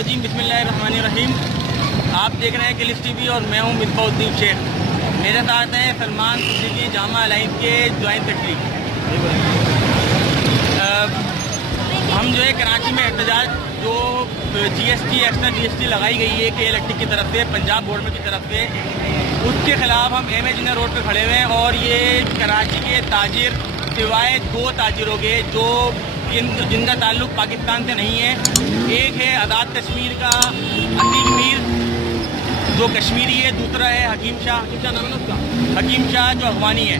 रजीम बिस्मिल्लाहिर्रहमानिर्रहीम। आप देख रहे हैं क्लिस टीवी और मैं हूं मिसबाउद्दीन शेख। मेरे साथ हैं सलमान सिद्दीकी, जामा अलायंस के जॉइंट सेक्रेटरी। हम जो है कराची में एहतजाज जो GST एक्स्ट्रा GST लगाई गई है कि इलेक्ट्रिक की तरफ से, पंजाब गवर्नमेंट की तरफ से, उसके खिलाफ हम एम ए रोड पर खड़े हुए हैं। और ये कराची के ताजिर सिवाय 2 ताजिरों के जो जिनका ताल्लुक पाकिस्तान से नहीं है, एक है आज़ाद कश्मीर का अतीक मीर जो कश्मीरी है, दूसरा है हकीम शाह नाम है उसका, हकीम शाह जो अफगानी है।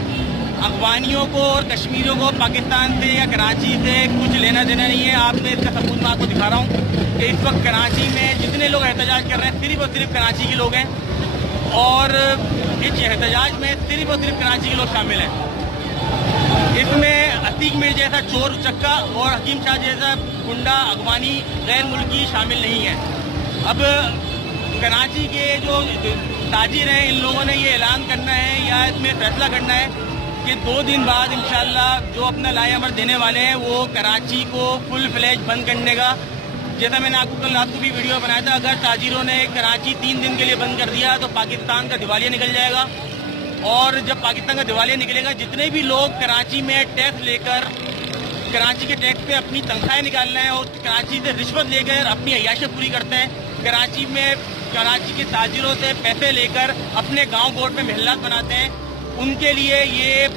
अफगानियों को और कश्मीरियों को पाकिस्तान से या कराची से कुछ लेना देना नहीं है। आपने इसका सबूत मैं आपको दिखा रहा हूँ कि इस वक्त कराची में जितने लोग एहतजाज कर रहे हैं सिर्फ और सिर्फ कराची के लोग हैं, और इस एहतजाज में सिर्फ और सिर्फ कराची के लोग शामिल हैं। इसमें अतीक मीर जैसा चोर उचक्का और हकीम शाह जैसा गुंडा अफगानी गैर मुल्की शामिल नहीं है। अब कराची के जो ताजिर हैं, इन लोगों ने ये ऐलान करना है या इसमें फैसला करना है कि 2 दिन बाद इंशाल्लाह जो अपना लाए अमर देने वाले हैं वो कराची को फुल फ्लैज बंद करने का, जैसा मैंने आपको कल रात को भी वीडियो बनाया था, अगर ताजिरों ने कराची 3 दिन के लिए बंद कर दिया तो पाकिस्तान का दिवालिया निकल जाएगा। और जब पाकिस्तान का दिवालिया निकलेगा, जितने भी लोग कराची में टैक्स लेकर कराची के टैक्स पे अपनी तनख्वाहें निकाल रहे हैं और कराची से रिश्वत लेकर अपनी अय्याशी पूरी करते हैं, कराची में कराची के ताजिरों से पैसे लेकर अपने गांव गोट में महल्लात बनाते हैं, उनके लिए ये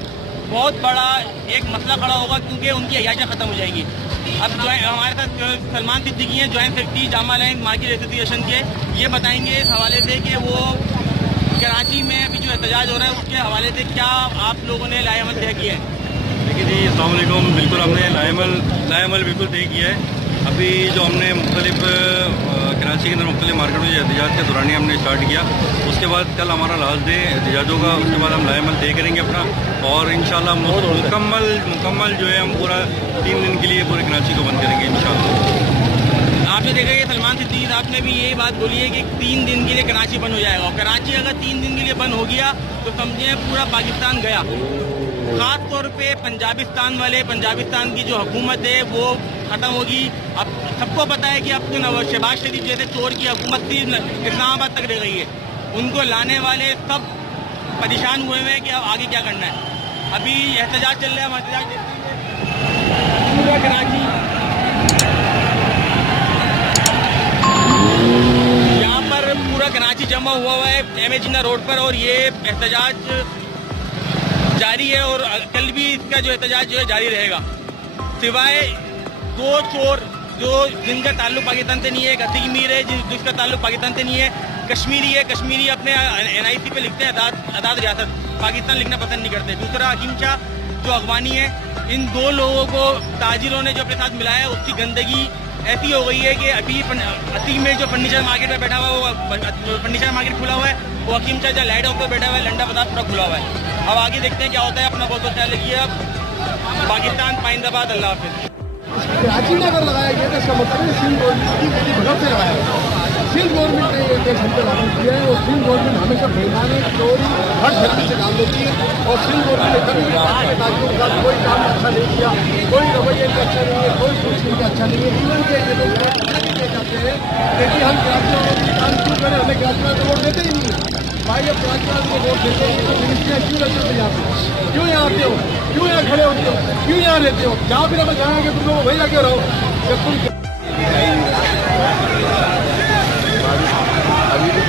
बहुत बड़ा एक मसला खड़ा होगा, क्योंकि उनकी अय्याशियाँ ख़त्म हो जाएंगी। अब जो हमारे साथ सलमान सिद्दीकी हैं, joint secretary Jama alliance market association के, ये बताएंगे इस हवाले से कि वो कराची में अभी जो एहतजाज हो रहा है उसके हवाले से क्या आप लोगों ने लाएअमल तय किया है। देखिए जी, अस्सलाम वालेकुम। बिल्कुल हमने लाएअमल बिल्कुल तय किया है। अभी जो हमने मुख्तलिफ कराची के अंदर मुख्तलिफ मार्केटों में एहतजाज के दौरान हमने स्टार्ट किया, उसके बाद कल हमारा लास्ट डे एहतजाजों का, उसके बाद हम लाएअमल तय करेंगे अपना, और इंशाल्लाह मुकम्मल जो है हम पूरा 3 दिन के लिए पूरे कराची को बंद करेंगे इंशाल्लाह। आपने देखा कि सलमान सिद्दीकी साहब ने भी यही बात बोली है कि 3 दिन के लिए कराची बंद हो जाएगा, और कराची अगर 3 दिन के लिए बंद हो गया तो समझे पूरा पाकिस्तान गया। ख़ास तौर पे पंजाबिस्तान वाले, पंजाबिस्तान की जो हुकूमत है वो ख़त्म होगी। अब सबको पता है कि अब तो शहबाज शरीफ जैसे चोर की हुकूमत थी इस्लामाबाद तक रह गई है, उनको लाने वाले सब परेशान हुए हैं कि अब आगे क्या करना है। अभी एहतजाज चल रहा है, हम एहतजाज देखते हैं कराची, यहाँ पर पूरा कराची जमा हुआ है एम ए रोड पर, और ये एहतजाज जारी है और कल भी इसका जो एहतजाज जो है जारी रहेगा। सिवाय 2 चोर जो जिनका ताल्लुक पाकिस्तान से नहीं है, एक अतीक मीर है जिसका ताल्लुक पाकिस्तान से नहीं है, कश्मीरी है, कश्मीरी अपने NIC पे लिखते हैं आज़ाद रियासत, पाकिस्तान लिखना पसंद नहीं करते। दूसरा हकीम शाह जो अफगानी है। इन 2 लोगों को ताजिरों ने जो अपने साथ मिलाया है, उसकी गंदगी ऐसी हो गई है कि अभी अतीक में जो फर्नीचर मार्केट में बैठा हुआ है, वो फर्नीचर मार्केट खुला हुआ है, वो हकीम शाह जो लाइट हाउस पर बैठा हुआ है, लंडा बाजार पूरा खुला हुआ है। अब आगे देखते हैं क्या होता है। अपना बहुत ख्याल रखिए। अब पाकिस्तान पाइंदाबाद, अल्लाह हाफिज़। कराची में अगर लगाया गया तो इसका मतलब सिंध गवर्नमेंट की भगत से लगाया गया। सिंध गवर्नमेंट ने ये केस हम पर लागू किया है, और सिंध गवर्नमेंट हमेशा बेईमानी, चोरी हर तरीके से काम देती है, और सिंध गवर्नमेंट ने कभी भी भारत के ताजिरों के साथ कोई काम अच्छा नहीं किया, कोई रवैया इनका अच्छा नहीं है, कोई सोच इनका अच्छा नहीं है। इवन के ये लोग कह जाते हैं कि हम कराची वालों की काम क्यों करें, हमें कराची वालों को वोट देते ही नहीं है। भाई अब कराची वालों को वोट देते हैं तो मिनिस्ट्रियाँ क्यों रहते हो, यहाँ पे क्यों यहाँ आते हो, क्यों यहाँ खड़े होते हो, क्यों यहाँ रहते हो, जहाँ भी हमें जाएंगे तुम लोग वही लगे रहो। जब तुम अभी भी